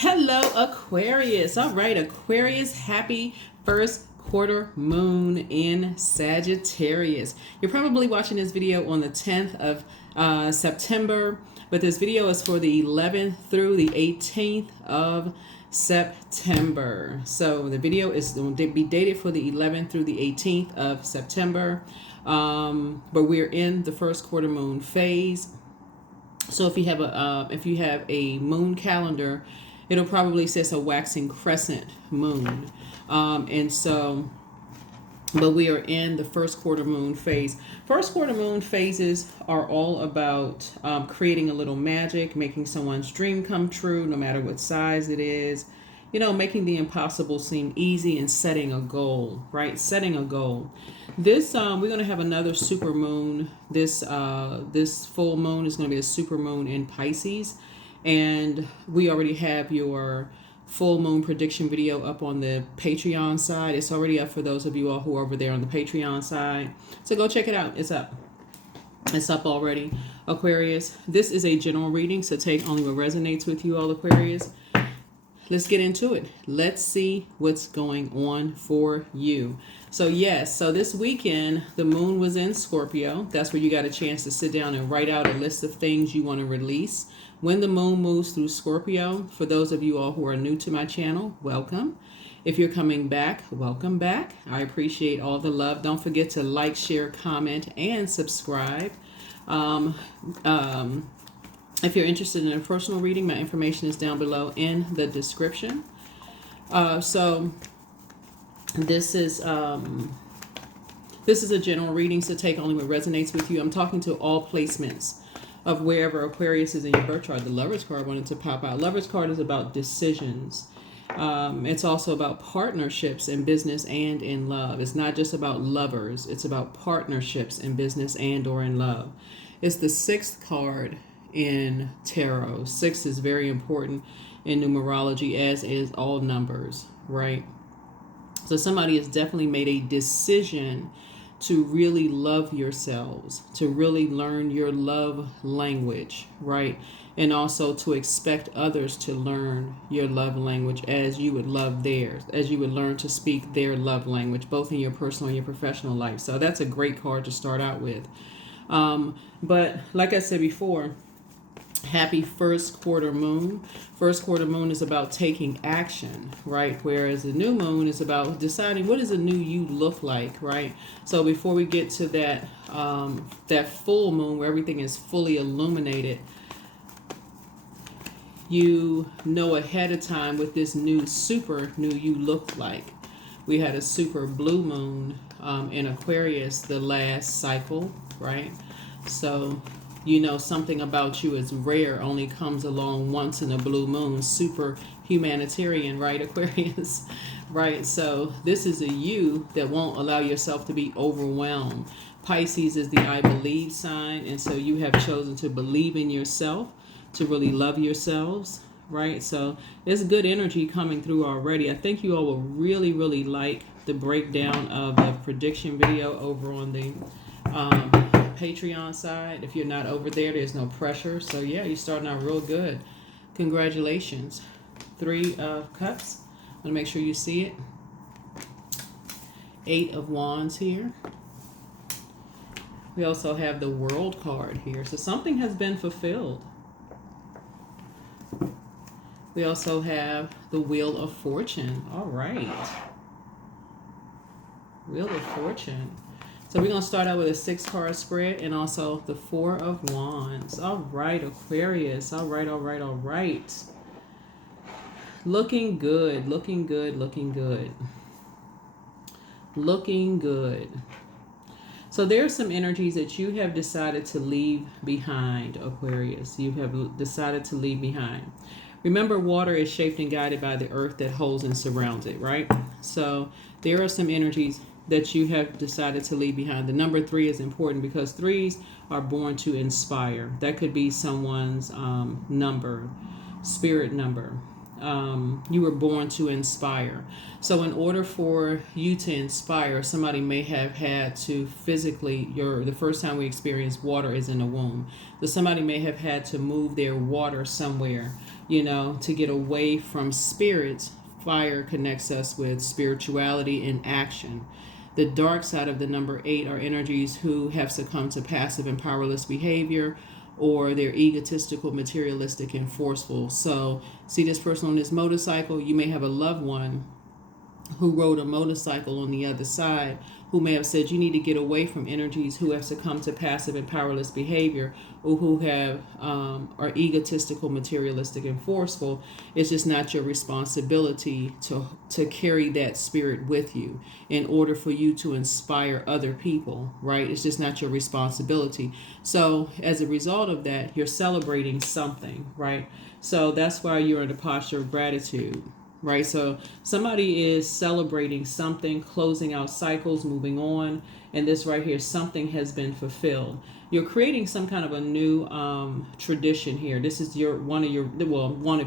Hello, Aquarius. All right, Aquarius, happy first quarter moon in Sagittarius. You're probably watching this video on the 10th of September, but this video is for the 11th through the 18th of September. So the video is going to be dated for the 11th through the 18th of September, but we're in the first quarter moon phase. So if you have a moon calendar, it'll probably say it's a waxing crescent moon. But we are in the first quarter moon phase. First quarter moon phases are all about creating a little magic, making someone's dream come true, no matter what size it is. You know, making the impossible seem easy and setting a goal, right? Setting a goal. This we're going to have another super moon. This full moon is going to be a super moon in Pisces, and we already have your full moon prediction video up on the Patreon side. It's already up for those of you all who are over there on the Patreon side. So go check it out. It's up. It's up already. Aquarius, this is a general reading, so take only what resonates with you all, Aquarius. Let's get into it. Let's see what's going on for you. So this weekend, the moon was in Scorpio. That's where you got a chance to sit down and write out a list of things you want to release. When the moon moves through Scorpio, for those of you all who are new to my channel, welcome. If you're coming back, welcome back. I appreciate all the love. Don't forget to like, share, comment, and subscribe. If you're interested in a personal reading, my information is down below in the description. So this is a general reading, so take only what resonates with you. I'm talking to all placements of wherever Aquarius is in your birth chart. The Lover's card wanted to pop out. Lover's card is about decisions. It's also about partnerships in business and in love. It's not just about lovers. It's about partnerships in business and or in love. It's the sixth card in tarot. 6 is very important in numerology, as is all numbers, right? So somebody has definitely made a decision to really love yourselves, to really learn your love language, right? And also to expect others to learn your love language as you would love theirs, as you would learn to speak their love language, both in your personal and your professional life. So that's a great card to start out with. But like I said before, happy first quarter moon. First quarter moon is about taking action, right? Whereas the new moon is about deciding what does a new you look like, right? So before we get to that full moon where everything is fully illuminated, you know ahead of time what this super new you look like. We had a super blue moon in Aquarius the last cycle, right? So you know something about you is rare, only comes along once in a blue moon. Super humanitarian, right, Aquarius? Right, so this is a you that won't allow yourself to be overwhelmed. Pisces is the I believe sign, and so you have chosen to believe in yourself, to really love yourselves, right? So there's good energy coming through already. I think you all will really, really like the breakdown of the prediction video over on the Patreon side. If you're not over there, there's no pressure. So yeah, you're starting out real good. Congratulations. 3 of Cups. I'm gonna make sure you see it. 8 of Wands here. We also have the World card here. So something has been fulfilled. We also have the Wheel of Fortune. All right. Wheel of Fortune. So we're going to start out with a 6-card spread and also the 4 of Wands. All right, Aquarius. All right. Looking good, looking good, looking good. Looking good. So there are some energies that you have decided to leave behind, Aquarius. You have decided to leave behind. Remember, water is shaped and guided by the earth that holds and surrounds it, right? So there are some energies that you have decided to leave behind. The number 3 is important because 3s are born to inspire. That could be someone's number, spirit number. You were born to inspire. So in order for you to inspire, somebody may have had to physically, the first time we experience water is in the womb. So somebody may have had to move their water somewhere, to get away from spirit. Fire connects us with spirituality and action. The dark side of the number 8 are energies who have succumbed to passive and powerless behavior, or they're egotistical, materialistic, and forceful. So, see this person on this motorcycle, you may have a loved one who rode a motorcycle on the other side, who may have said you need to get away from energies who have succumbed to passive and powerless behavior, or who have are egotistical, materialistic, and forceful. It's just not your responsibility to carry that spirit with you in order for you to inspire other people, right? It's just not your responsibility. So as a result of that, you're celebrating something, right? So that's why you're in a posture of gratitude. Right, so somebody is celebrating something, closing out cycles, moving on, and this right here, something has been fulfilled. You're creating some kind of a new tradition here. This is one of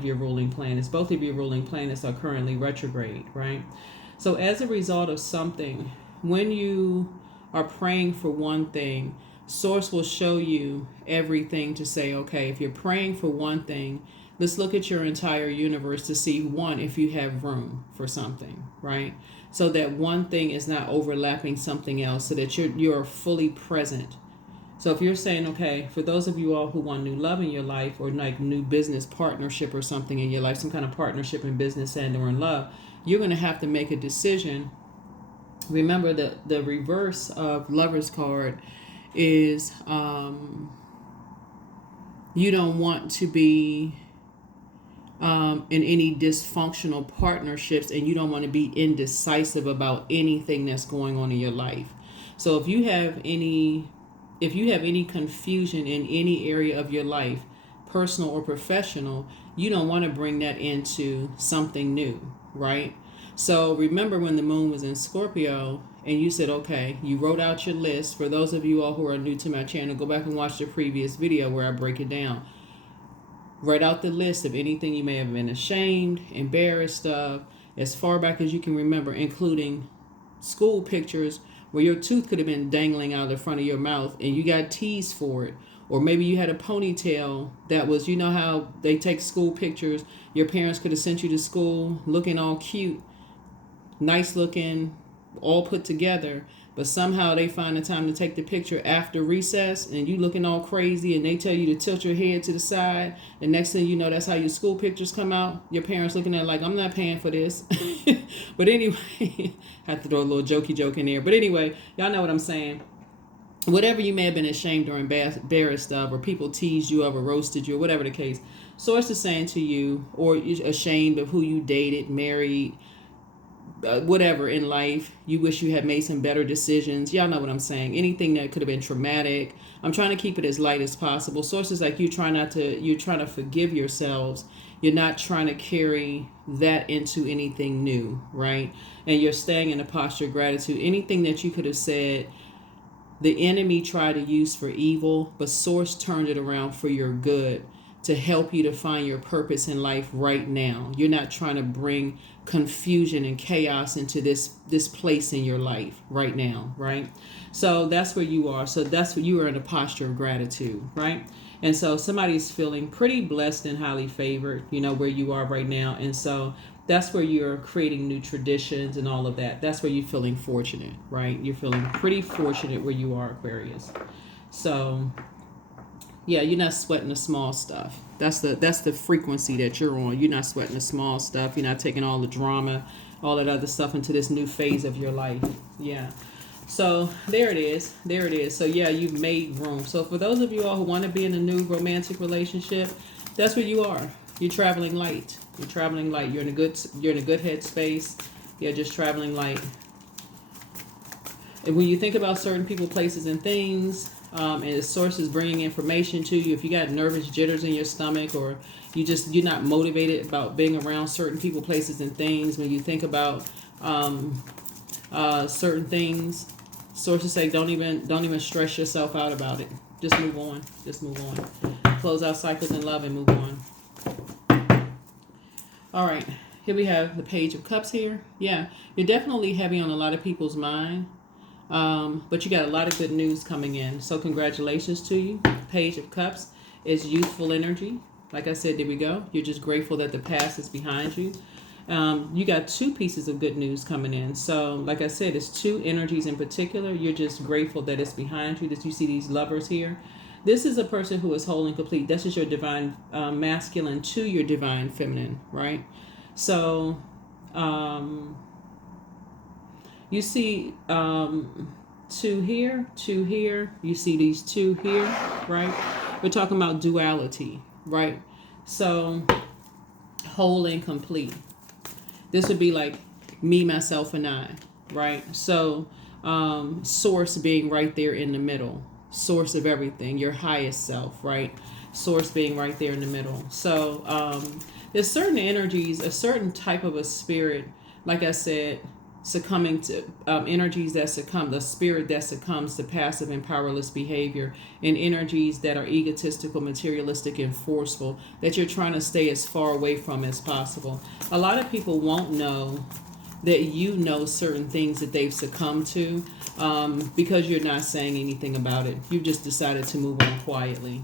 your ruling planets. Both of your ruling planets are currently retrograde, right? So as a result of something, when you are praying for one thing, Source will show you everything to say, okay, if you're praying for one thing, let's look at your entire universe to see, one, if you have room for something, right? So that one thing is not overlapping something else, so that you're fully present. So if you're saying, okay, for those of you all who want new love in your life, or like new business partnership or something in your life, some kind of partnership in business and or in love, you're going to have to make a decision. Remember, the reverse of Lover's card is you don't want to be in any dysfunctional partnerships, and you don't want to be indecisive about anything that's going on in your life. So if you have any confusion in any area of your life, personal or professional, you don't want to bring that into something new, right? So remember when the moon was in Scorpio and you said, okay, you wrote out your list. For those of you all who are new to my channel, go back and watch the previous video where I break it down. Write out the list of anything you may have been ashamed, embarrassed of, as far back as you can remember, including school pictures where your tooth could have been dangling out of the front of your mouth and you got teased for it. Or maybe you had a ponytail that was, you know how they take school pictures, your parents could have sent you to school looking all cute, nice looking, all put together, but somehow they find the time to take the picture after recess and you looking all crazy, and they tell you to tilt your head to the side, and next thing you know, that's how your school pictures come out. Your parents looking at it like, I'm not paying for this. But anyway, have to throw a little jokey joke in there. But anyway, y'all know what I'm saying. Whatever you may have been ashamed or embarrassed of, or people teased you of, or roasted you, or whatever the case, Source is saying to you, or you're ashamed of who you dated, married, whatever in life, you wish you had made some better decisions. Y'all know what I'm saying. Anything that could have been traumatic. I'm trying to keep it as light as possible. Sources like you're trying to forgive yourselves. You're not trying to carry that into anything new, right? And you're staying in a posture of gratitude. Anything that you could have said, the enemy tried to use for evil, but Source turned it around for your good, to help you to find your purpose in life right now. You're not trying to bring confusion and chaos into this place in your life right now, right? So that's where you are. So that's where you are in a posture of gratitude, right? And so somebody's feeling pretty blessed and highly favored, where you are right now. And so that's where you're creating new traditions and all of that. That's where you're feeling fortunate, right? You're feeling pretty fortunate where you are, Aquarius. So yeah, you're not sweating the small stuff. That's the frequency that you're on. You're not sweating the small stuff. You're not taking all the drama, all that other stuff into this new phase of your life. Yeah. So there it is. There it is. So yeah, you've made room. So for those of you all who want to be in a new romantic relationship, that's where you are. You're traveling light. You're traveling light. You're in a good headspace. You're just traveling light. And when you think about certain people, places, and things, and the Source is bringing information to you, if you got nervous jitters in your stomach, or you're not motivated about being around certain people, places, and things, when you think about certain things, Sources say don't even stress yourself out about it. Just move on. Just move on. Close out cycles in love and move on. All right. Here we have the Page of Cups here. Yeah, you're definitely heavy on a lot of people's mind. But you got a lot of good news coming in. So congratulations to you. Page of Cups is youthful energy. Like I said, there we go. You're just grateful that the past is behind you. You got two pieces of good news coming in. So like I said, it's two energies in particular. You're just grateful that it's behind you, that you see these lovers here. This is a person who is whole and complete. This is your divine masculine to your divine feminine, right? So you see two here, two here. You see these two here, right? We're talking about duality, right? So whole and complete. This would be like me, myself, and I, right? So source being right there in the middle. Source of everything, your highest self, right? Source being right there in the middle. So there's certain energies, a certain type of a spirit, like I said, succumbing to energies that succumb, the spirit that succumbs to passive and powerless behavior, and energies that are egotistical, materialistic, and forceful, that you're trying to stay as far away from as possible. A lot of people won't know that you know certain things that they've succumbed to because you're not saying anything about it. You've just decided to move on quietly.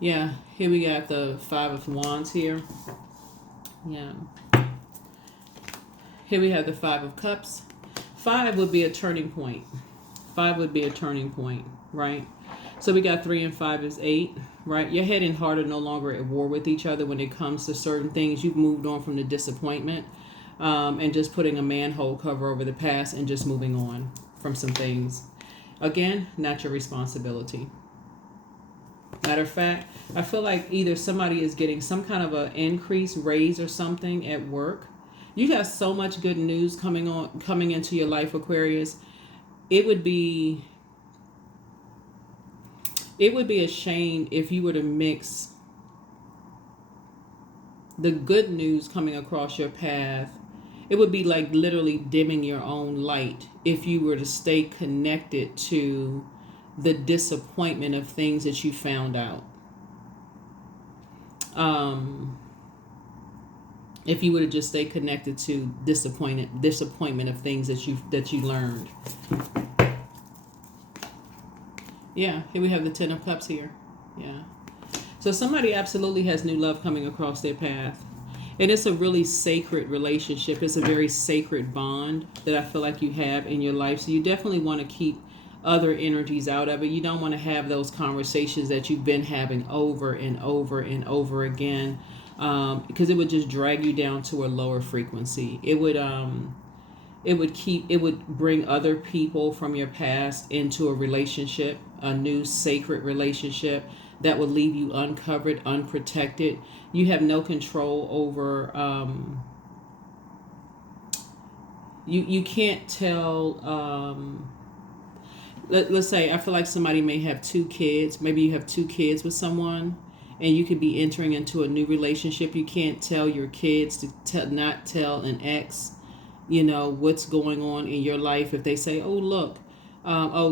Yeah, here we got the Five of Wands here. Yeah. Here we have the Five of Cups. Five would be a turning point. Right? So we got 3 and 5 is 8, right? Your head and heart are no longer at war with each other when it comes to certain things. You've moved on from the disappointment and just putting a manhole cover over the past and just moving on from some things. Again, not your responsibility. Matter of fact, I feel like either somebody is getting some kind of an increase, raise or something at work. You got so much good news coming into your life, Aquarius. It would be a shame if you were to mix the good news coming across your path. It would be like literally dimming your own light if you were to stay connected to the disappointment of things that you found out. If you were to just stay connected to disappointment of things that you learned. Yeah, here we have the 10 of Cups here. Yeah. So somebody absolutely has new love coming across their path. And it's a really sacred relationship. It's a very sacred bond that I feel like you have in your life. So you definitely want to keep other energies out of it. You don't want to have those conversations that you've been having over and over and over again, because it would just drag you down to a lower frequency. It would bring other people from your past into a relationship, a new sacred relationship that would leave you uncovered, unprotected. You have no control over, you can't tell, let's say, I feel like somebody may have 2 kids. Maybe you have 2 kids with someone and you could be entering into a new relationship. You can't tell your kids to not tell an ex, what's going on in your life. If they say, oh, look,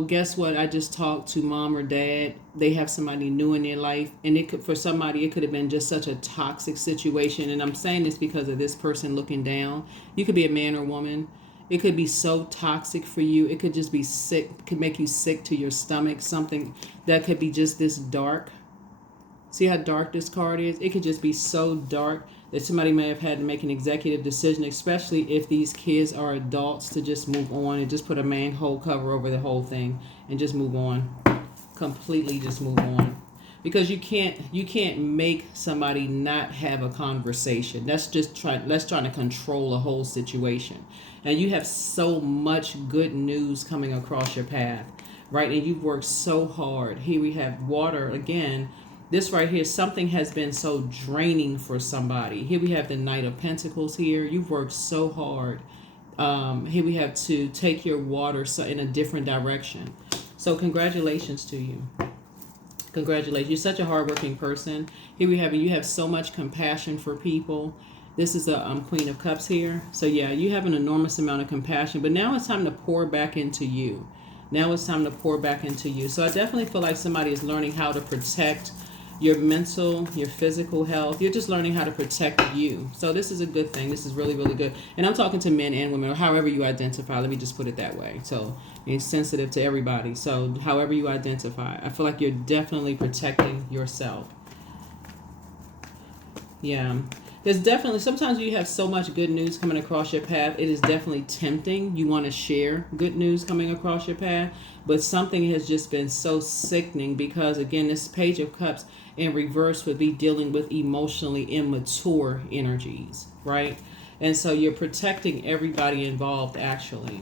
guess what? I just talked to mom or dad. They have somebody new in their life. And for somebody, it could have been just such a toxic situation. And I'm saying this because of this person looking down. You could be a man or woman. It could be so toxic for you. It could just be sick. It could make you sick to your stomach. Something that could be just this dark. See how dark this card is? It could just be so dark that somebody may have had to make an executive decision, especially if these kids are adults, to just move on and just put a manhole cover over the whole thing and just move on. Completely just move on. Because you can't make somebody not have a conversation. That's trying to control a whole situation. And you have so much good news coming across your path, right? And you've worked so hard. Here we have water again. This right here, something has been so draining for somebody. Here we have the Knight of Pentacles here. You've worked so hard. Here we have to take your water in a different direction. So congratulations to you. Congratulations. You're such a hardworking person. Here we have you have so much compassion for people. This is the Queen of Cups here. So yeah, you have an enormous amount of compassion. But now it's time to pour back into you. So I definitely feel like somebody is learning how to protect your mental, your physical health. You're just learning how to protect you. So this is a good thing. This is really, really good. And I'm talking to men and women, or however you identify. Let me just put it that way. So it's sensitive to everybody. So however you identify, I feel like you're definitely protecting yourself. Yeah. There's definitely, sometimes you have so much good news coming across your path, it is definitely tempting. You want to share good news coming across your path, but something has just been so sickening because, again, this Page of Cups in reverse would be dealing with emotionally immature energies, right? And so you're protecting everybody involved, actually.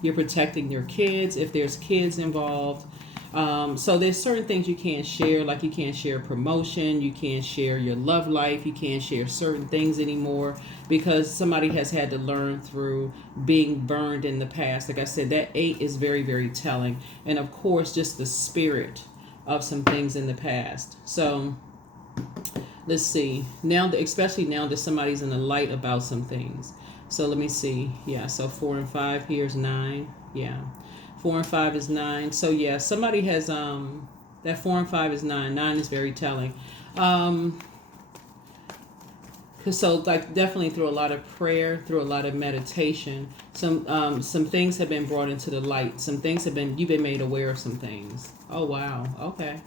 You're protecting your kids if there's kids involved. So there's certain things you can't share, like you can't share promotion, you can't share your love life, you can't share certain things anymore because somebody has had to learn through being burned in the past. Like I said, that 8 is very, very telling. And of course, just the spirit of some things in the past. So let's see. Now, especially now that somebody's in the light about some things. So let me see. Yeah, so 4 and 5, here's 9. Yeah. 4 and 5 is 9. So yeah, somebody has that 4 and 5 is 9. 9 is very telling. So like definitely through a lot of prayer, through a lot of meditation, some things have been brought into the light. Some things you've been made aware of some things. Oh wow. Okay.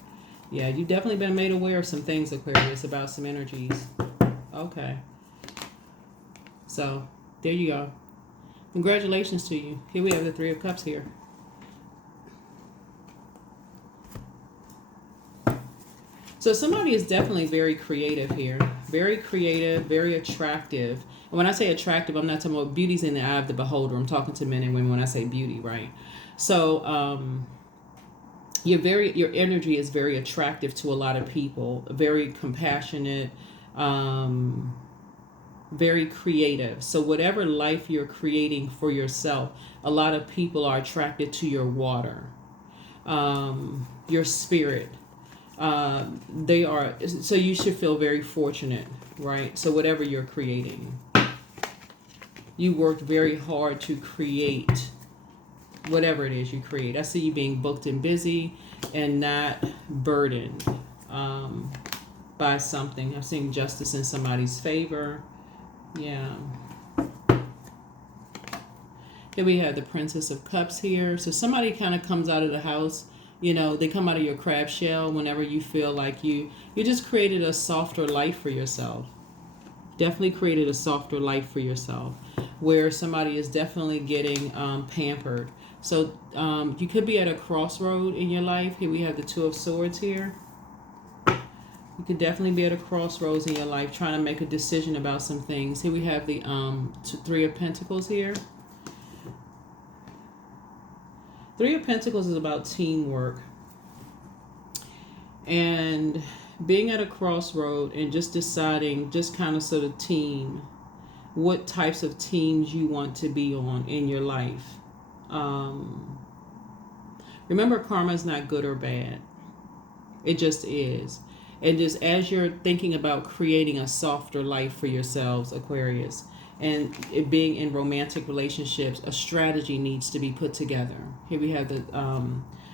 Yeah, you've definitely been made aware of some things, Aquarius, about some energies. Okay. So there you go. Congratulations to you. Here we have the 3 of Cups here. So somebody is definitely very creative here. Very creative, very attractive. And when I say attractive, I'm not talking about beauty's in the eye of the beholder. I'm talking to men and women when I say beauty, right? So your energy is very attractive to a lot of people. Very compassionate, very creative. So whatever life you're creating for yourself, a lot of people are attracted to your water, your spirit. They are, so you should feel very fortunate, right? So whatever you're creating, you worked very hard to create whatever it is you create. I see you being booked and busy and not burdened by something. I'm seeing justice in somebody's favor. Yeah. Here we have the Princess of Cups here. So somebody kind of comes out of the house. You know, they come out of your crab shell whenever you feel like you just created a softer life for yourself. Definitely created a softer life for yourself where somebody is definitely getting pampered. So you could be at a crossroad in your life. Here we have the 2 of Swords here. You could definitely be at a crossroads in your life trying to make a decision about some things. Here we have the 3 of Pentacles here. 3 of Pentacles is about teamwork and being at a crossroad and just deciding, just kind of sort of team, what types of teams you want to be on in your life. Remember, karma is not good or bad. It just is. And just as you're thinking about creating a softer life for yourselves, Aquarius, and it being in romantic relationships, a strategy needs to be put together. Here we have the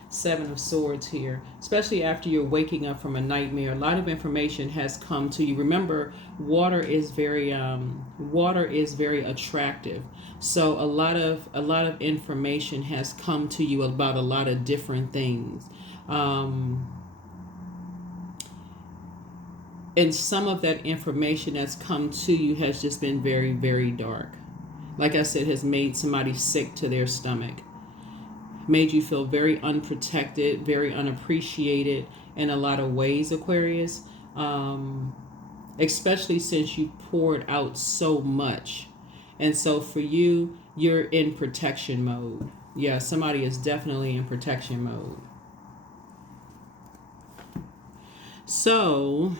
7 of Swords here, especially after you're waking up from a nightmare. A lot of information has come to you. Remember, water is very attractive. So a lot of information has come to you about a lot of different things. And some of that information that's come to you has just been very, very dark. Like I said, has made somebody sick to their stomach. Made you feel very unprotected, very unappreciated in a lot of ways, Aquarius. Especially since you poured out so much. And so for you, you're in protection mode. Yeah, somebody is definitely in protection mode. So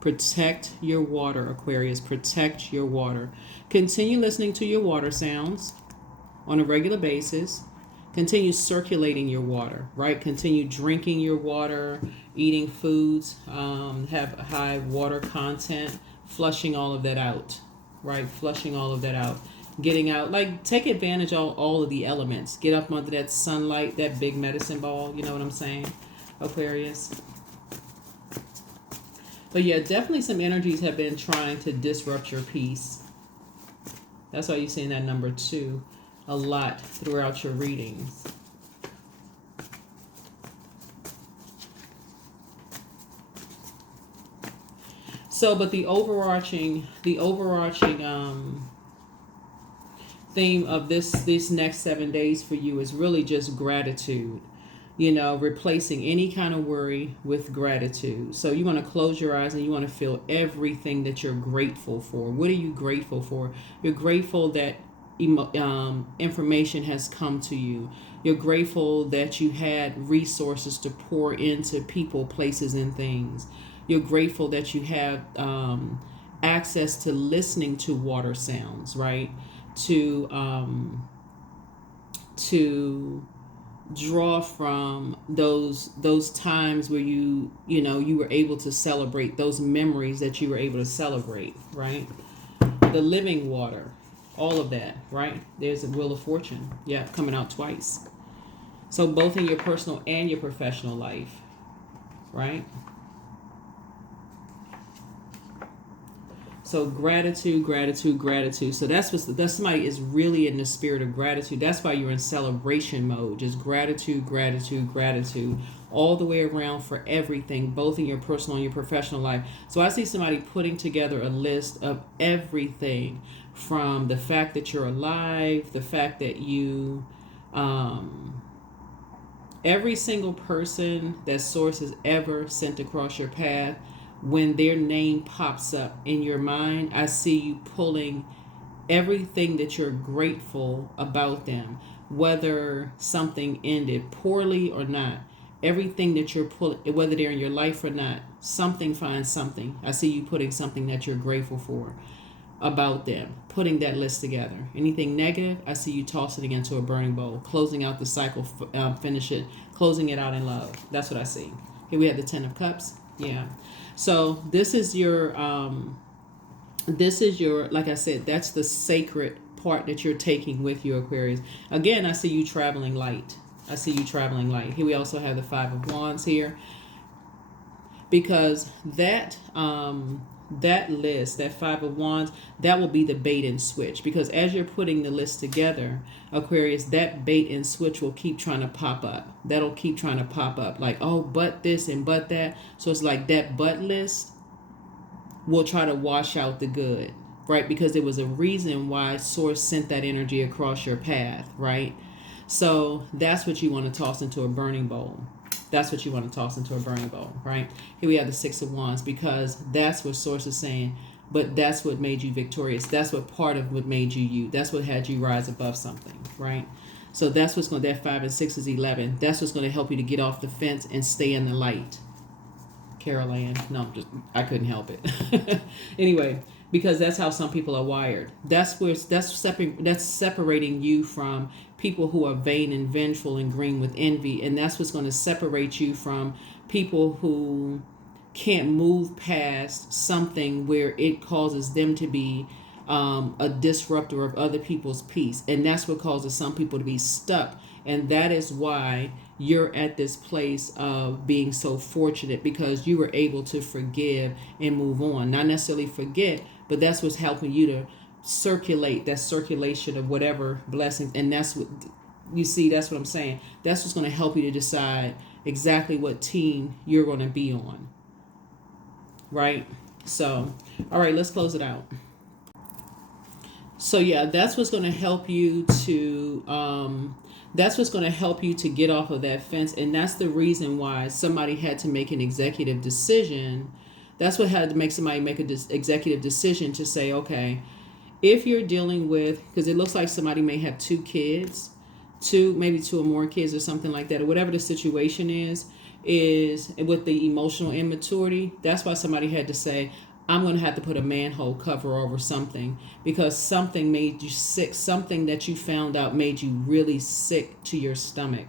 protect your water, Aquarius. Protect your water. Continue listening to your water sounds on a regular basis. Continue circulating your water, right? Continue drinking your water, eating foods, have high water content, flushing all of that out, right? Flushing all of that out. Getting out, like take advantage of all of the elements. Get up under that sunlight, that big medicine ball. You know what I'm saying, Aquarius? But yeah, definitely some energies have been trying to disrupt your peace. That's why you're seeing that number 2 a lot throughout your readings. So, but the overarching theme of this next 7 days for you is really just gratitude. Replacing any kind of worry with gratitude. So you want to close your eyes and you want to feel everything that you're grateful for. What are you grateful for? You're grateful that information has come to you. You're grateful that you had resources to pour into people, places, and things. You're grateful that you have access to listening to water sounds, right? To draw from those times where you were able to celebrate, those memories that you were able to celebrate, right? The living water, all of that, right? There's a Wheel of Fortune, yeah, coming out twice. So both in your personal and your professional life, right? So gratitude, gratitude, gratitude. So that's somebody is really in the spirit of gratitude. That's why you're in celebration mode. Just gratitude, gratitude, gratitude, all the way around for everything, both in your personal and your professional life. So I see somebody putting together a list of everything, from the fact that you're alive, the fact that you, every single person that Source has ever sent across your path. When their name pops up in your mind, I see you pulling everything that you're grateful about them, whether something ended poorly or not. Everything that you're pulling, whether they're in your life or not, something finds something. I see you putting something that you're grateful for about them, putting that list together. Anything negative, I see you tossing it into a burning bowl, closing out the cycle, finish it, closing it out in love. That's what I see. Here we have the 10 of Cups. Yeah. So this is your, like I said, that's the sacred part that you're taking with you, Aquarius. Again, I see you traveling light. I see you traveling light. Here we also have the 5 of Wands here, because that list, that 5 of Wands, that will be the bait and switch. Because as you're putting the list together, Aquarius, that bait and switch will keep trying to pop up. That'll keep trying to pop up. Like, oh, but this and but that. So it's like that but list will try to wash out the good, right? Because there was a reason why Source sent that energy across your path, right? So that's what you want to toss into a burning bowl. That's what you want to toss into a burning bowl, right? Here we have the 6 of Wands, because that's what Source is saying. But that's what made you victorious. That's what part of what made you you. That's what had you rise above something, right? So that's what's going to, that 5 and 6 is 11. That's what's going to help you to get off the fence and stay in the light. Carol Ann. No, I couldn't help it. Anyway, because that's how some people are wired. That's separating you from people who are vain and vengeful and green with envy. And that's what's going to separate you from people who can't move past something where it causes them to be a disruptor of other people's peace. And that's what causes some people to be stuck. And that is why you're at this place of being so fortunate, because you were able to forgive and move on. Not necessarily forget, but that's what's helping you to circulate, that circulation of whatever blessings. And that's what you see. That's what I'm saying. That's what's going to help you to decide exactly what team you're going to be on. Right? So, all right, let's close it out. So yeah, that's what's going to help you to get off of that fence. And that's the reason why somebody had to make an executive decision. That's what had to make somebody make an executive decision to say, okay, if you're dealing with, because it looks like somebody may have 2 kids, maybe 2 or more kids or something like that, or whatever the situation is with the emotional immaturity. That's why somebody had to say, I'm going to have to put a manhole cover over something, because something made you sick. Something that you found out made you really sick to your stomach.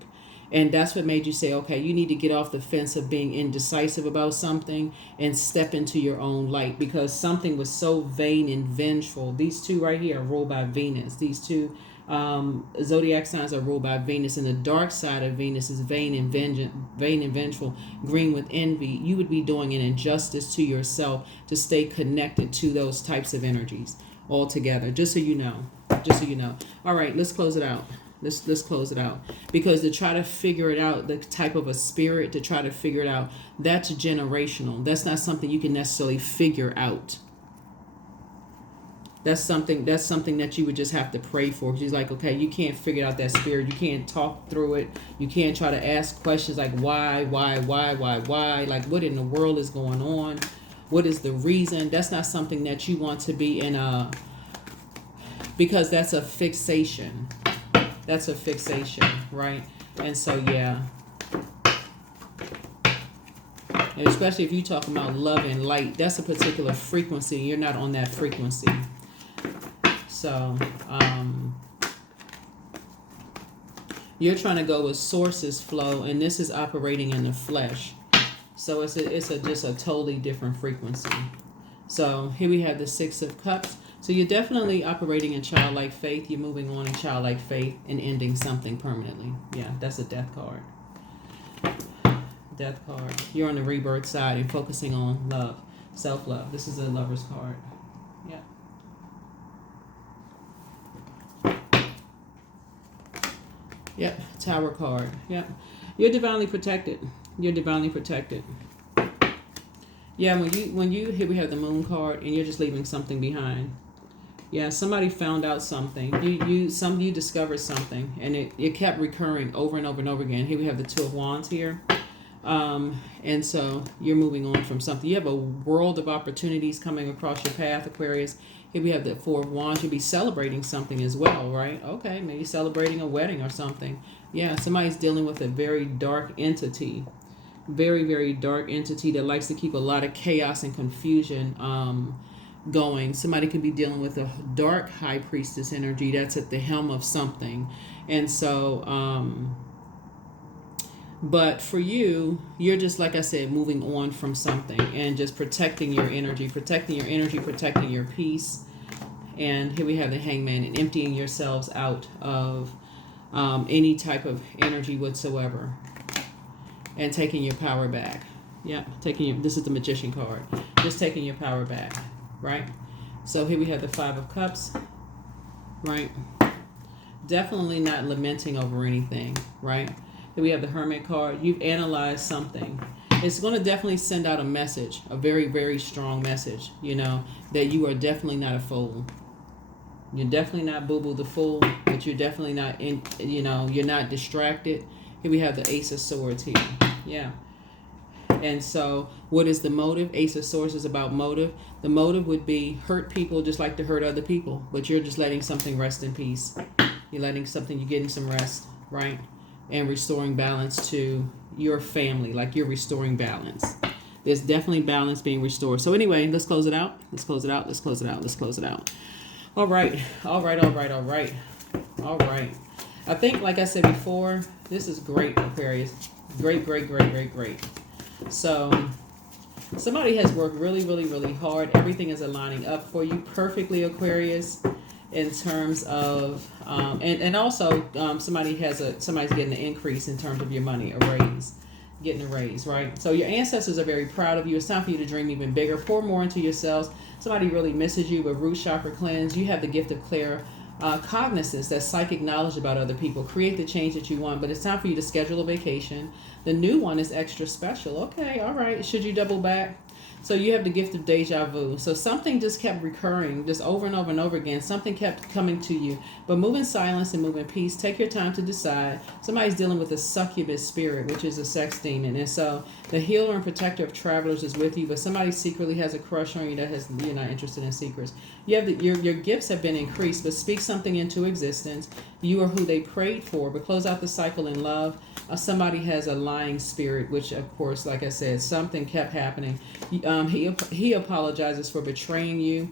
And that's what made you say, okay, you need to get off the fence of being indecisive about something and step into your own light, because something was so vain and vengeful. These 2 right here are ruled by Venus. These 2 Zodiac signs are ruled by Venus, and the dark side of Venus is vain and vengeful, green with envy. You would be doing an injustice to yourself to stay connected to those types of energies altogether. Just so you know. Just so you know. All right, let's close it out. Let's close it out, because to try to figure it out, the type of a spirit to try to figure it out, that's generational. That's not something you can necessarily figure out. That's something that you would just have to pray for. She's like, okay, you can't figure out that spirit. You can't talk through it. You can't try to ask questions like why, like what in the world is going on? What is the reason? That's not something that you want to be in because that's a fixation. That's a fixation, right? And so, yeah. And especially if you're talking about love and light, that's a particular frequency. You're not on that frequency. So, you're trying to go with sources flow, and this is operating in the flesh. So it's just a totally different frequency. So here we have the Six of Cups. So you're definitely operating in childlike faith. You're moving on in childlike faith and ending something permanently. Yeah, that's a death card. Death card. You're on the rebirth side and focusing on love, self-love. This is a Lover's card. Yeah. Yep, Tower card. Yep. You're divinely protected. You're divinely protected. Yeah, when you here we have the Moon card, and you're just leaving something behind. Yeah, somebody found out something. You discovered something, and it kept recurring over and over and over again. Here we have the Two of Wands here. And so you're moving on from something. You have a world of opportunities coming across your path, Aquarius. Here we have the Four of Wands. You'll be celebrating something as well, right? Okay, maybe celebrating a wedding or something. Yeah, somebody's dealing with a very dark entity. Very, very dark entity that likes to keep a lot of chaos and confusion going. Somebody could be dealing with a dark high priestess energy that's at the helm of something. And so, but for you, you're just, like I said, moving on from something and just protecting your energy, protecting your peace. And here we have the Hangman, and emptying yourselves out of any type of energy whatsoever. And taking your power back. Yeah, this is the Magician card. Just taking your power back, right? So here we have the Five of Cups, right? Definitely not lamenting over anything, right? Here we have the Hermit card. You've analyzed something. It's going to definitely send out a message, a very, very strong message, that you are definitely not a fool. You're definitely not Boo-Boo the Fool, but you're definitely not you're not distracted. Here we have the Ace of Swords here. Yeah. And so what is the motive? Ace of Swords is about motive. The motive would be hurt people just like to hurt other people, but you're just letting something rest in peace. You're getting some rest, right? And restoring balance to your family, like you're restoring balance. There's definitely balance being restored. So anyway, let's close it out. All right. I think, like I said before, this is great, Aquarius. Great. So somebody has worked really, really, really hard. Everything is aligning up for you perfectly, Aquarius, in terms of, and also somebody's getting an increase in terms of your money, getting a raise, right? So your ancestors are very proud of you. It's time for you to dream even bigger. Pour more into yourselves. Somebody really misses you with root chakra cleanse. You have the gift of cognizance, that psychic knowledge about other people. Create the change that you want, but it's time for you to schedule a vacation. The new one is extra special. Okay, all right. Should you double back? So you have the gift of deja vu. So something just kept recurring, just over and over and over again. Something kept coming to you. But move in silence and move in peace. Take your time to decide. Somebody's dealing with a succubus spirit, which is a sex demon. And so the healer and protector of travelers is with you, but somebody secretly has a crush on you you're not interested in secrets. You have your gifts have been increased, but speak something into existence. You are who they prayed for, but close out the cycle in love. Somebody has a lying spirit, which, of course, like I said, something kept happening. He apologizes for betraying you.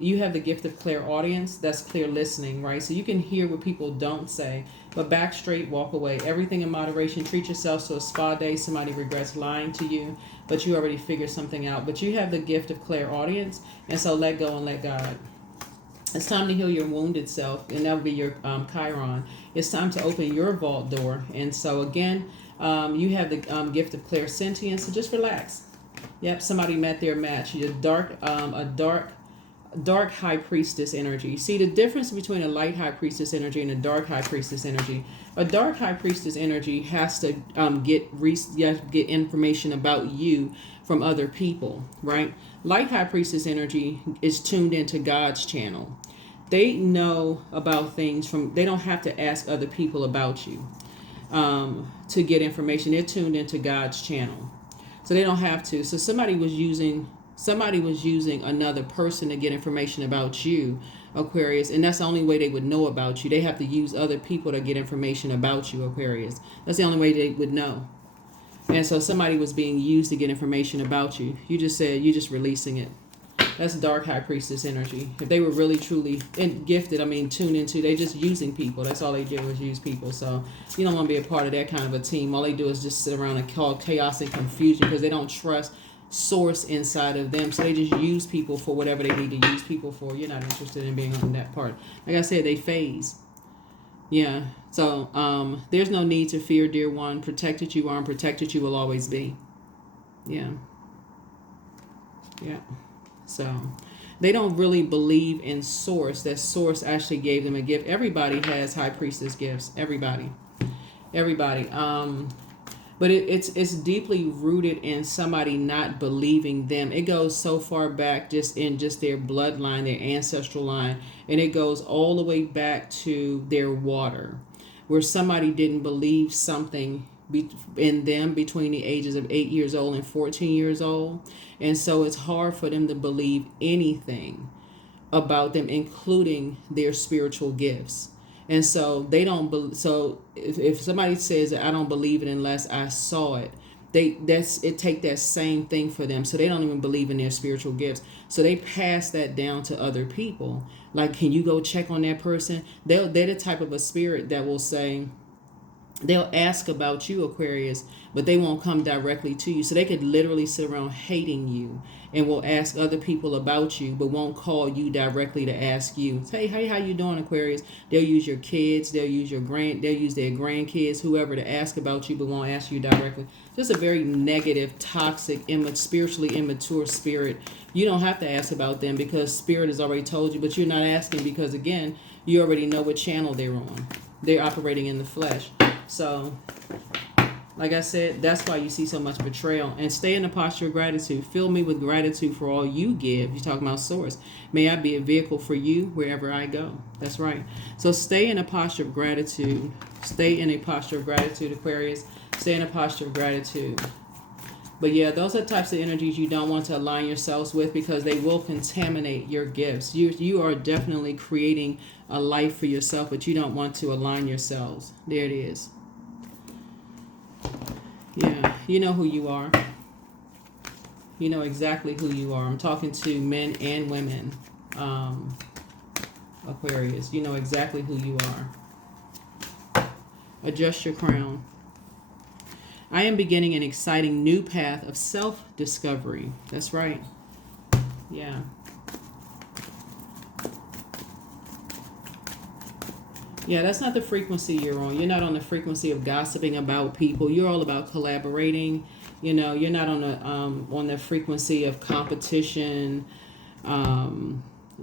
You have the gift of clairaudience. That's clear listening, right? So you can hear what people don't say, but back straight, walk away. Everything in moderation. Treat yourself to a spa day. Somebody regrets lying to you, but you already figured something out. But you have the gift of clairaudience, and so let go and let God. It's time to heal your wounded self, and that would be your Chiron. It's time to open your vault door. And so again, you have the gift of clairsentience, so just relax. Yep, somebody met their match. A dark high priestess energy. See the difference between a light high priestess energy and a dark high priestess energy. A dark high priestess energy has to get information about you from other people, right? Light high priestess energy is tuned into God's channel. They know about things they don't have to ask other people about you to get information. They're tuned into God's channel. So they don't have to. So somebody was using another person to get information about you, Aquarius, and that's the only way they would know about you. They have to use other people to get information about you, Aquarius. That's the only way they would know. And so somebody was being used to get information about you. You just said you're just releasing it. That's dark high priestess energy. If they were really truly gifted, tuned into, they just using people. That's all they do is use people. So you don't want to be a part of that kind of a team. All they do is just sit around and cause chaos and confusion because they don't trust source inside of them. So they just use people for whatever they need to use people for. You're not interested in being on that part. Like I said, they phase. Yeah. So there's no need to fear, dear one. Protected you are, and protected you will always be. Yeah. Yeah. So they don't really believe in source, that source actually gave them a gift. Everybody has high priestess gifts. Everybody. But it's deeply rooted in somebody not believing them. It goes so far back just in their bloodline, their ancestral line, and it goes all the way back to their water, where somebody didn't believe something in them between the ages of 8 years old and 14 years old. And so it's hard for them to believe anything about them, including their spiritual gifts. And so they don't. So if somebody says that I don't believe it unless I saw it, it take that same thing for them. So they don't even believe in their spiritual gifts. So they pass that down to other people. Like, can you go check on that person? They're the type of a spirit that will say, they'll ask about you, Aquarius, but they won't come directly to you. So they could literally sit around hating you and will ask other people about you, but won't call you directly to ask you. Say, hey, how you doing, Aquarius? They'll use your kids, they'll use their grandkids, whoever, to ask about you, but won't ask you directly. Just a very negative, toxic, spiritually immature spirit. You don't have to ask about them because spirit has already told you, but you're not asking because, again, you already know what channel they're on. They're operating in the flesh. So, like I said, that's why you see so much betrayal. And stay in the posture of gratitude. Fill me with gratitude for all you give. You're talking about source. May I be a vehicle for you wherever I go. That's right. So stay in a posture of gratitude. Stay in a posture of gratitude, Aquarius. Stay in a posture of gratitude. But yeah, those are types of energies you don't want to align yourselves with because they will contaminate your gifts. You are definitely creating a life for yourself, but you don't want to align yourselves. There it is. Yeah, you know who you are. You know exactly who you are. I'm talking to men and women, Aquarius. You know exactly who you are. Adjust your crown. I am beginning an exciting new path of self-discovery. That's right. Yeah. Yeah, that's not the frequency you're on. You're not on the frequency of gossiping about people. You're all about collaborating. You know, you're not on the frequency of competition,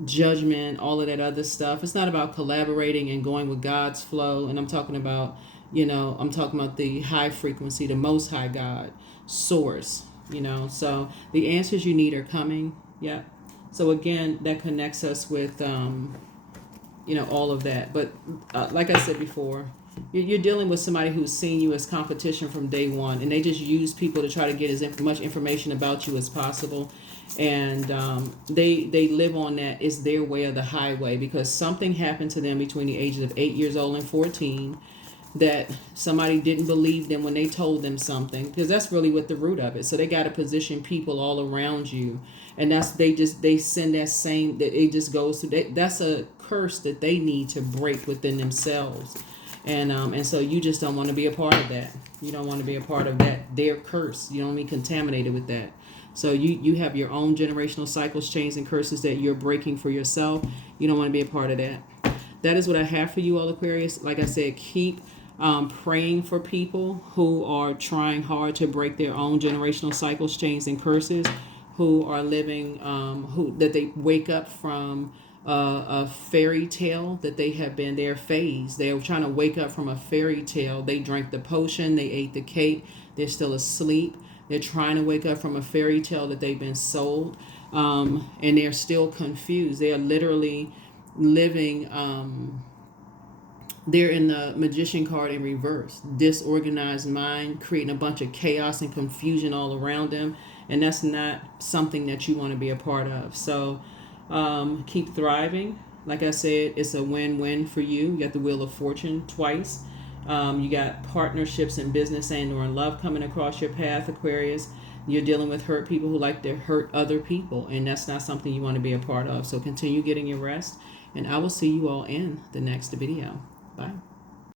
judgment, all of that other stuff. It's not about collaborating and going with God's flow. And I'm talking about the high frequency, the most high God, source, So the answers you need are coming. Yeah. So again, that connects us with, all of that. But like I said before, you're dealing with somebody who's seen you as competition from day one, and they just use people to try to get as much information about you as possible. And they live on that. It's their way or the highway because something happened to them between the ages of 8 years old and 14 that somebody didn't believe them when they told them something, because that's really what the root of it. So they got to position people all around you, and they send that same, that it just goes through. That's a curse that they need to break within themselves, and so you just don't want to be a part of that. You don't want to be a part of that, their curse. You don't want to be contaminated with that. So you have your own generational cycles, chains, and curses that you're breaking for yourself. You don't want to be a part of that. That is what I have for you all, Aquarius. Like I said, keep praying for people who are trying hard to break their own generational cycles, chains, and curses, who are living, that they wake up from a fairy tale that they have been their phase. They're trying to wake up from a fairy tale. They drank the potion, they ate the cake, they're still asleep. They're trying to wake up from a fairy tale that they've been sold, and they're still confused. They are literally living, they're in the Magician card in reverse. Disorganized mind, creating a bunch of chaos and confusion all around them. And that's not something that you want to be a part of. So keep thriving. Like I said, it's a win-win for you. You got the Wheel of Fortune twice. You got partnerships in business and or in love coming across your path, Aquarius. You're dealing with hurt people who like to hurt other people, and that's not something you want to be a part of. So continue getting your rest, and I will see you all in the next video. Bye.